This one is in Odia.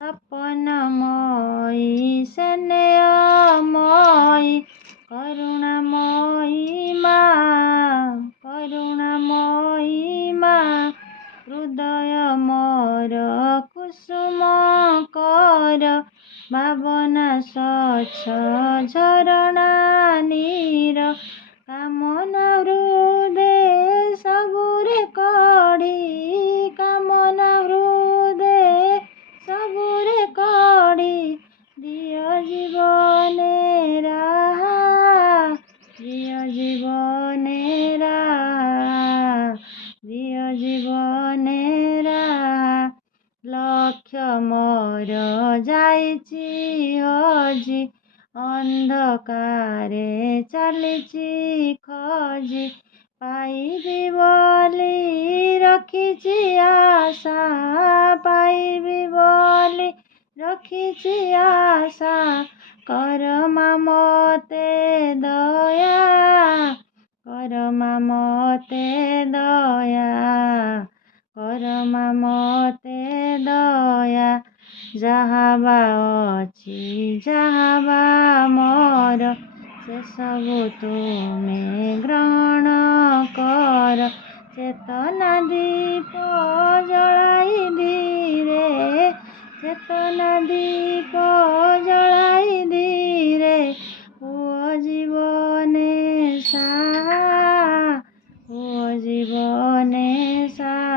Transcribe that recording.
তপনময়ী স্নেহময়ী କରୁଣାମୟୀ ମା ହୃଦୟ ମୋର କୁସୁମ କର ଭାବନା ସ୍ୱଚ୍ଛ ଝରଣା ନୀର କାମନା ହୃଦେ ସବୁରେ କଢ଼ି କାମନା ହୃଦେ ସବୁରେ କଢ଼ି ଦିଅ ଜୀବନେ ରାହା ଦିଅ ଜୀବନେ ରାହା ଦିଅ ଜୀବନେ ରାହା ଲକ୍ଷ୍ୟ ମୋର ଯାଇଛି ହଜି ଅନ୍ଧକାରେ ଚାଲିଛି ଖୋଜି ପାଇବି ବୋଲି ରଖିଛି ଆଶା ପାଇବି ବୋଲି ରଖିଛି ଆଶା କର ମା ମତେ ଦୟା କର ମା ମତେ ଦୟା କର ମା ମତେ ଦୟା ଯାହା ବା ଅଛି ଯାହା ବା ମୋର ସେସବୁ ତୁମେ ଗ୍ରହଣ କର ଚେତନା ଦୀପ ଜଳାଇ ଧୀରେ ଚେତନା ଦୀପ ଜଳାଇ ଧୀରେ ପୁଅ ଜୀବନେ ସାହା ପୁଅ ଜୀବନେ ସାହା।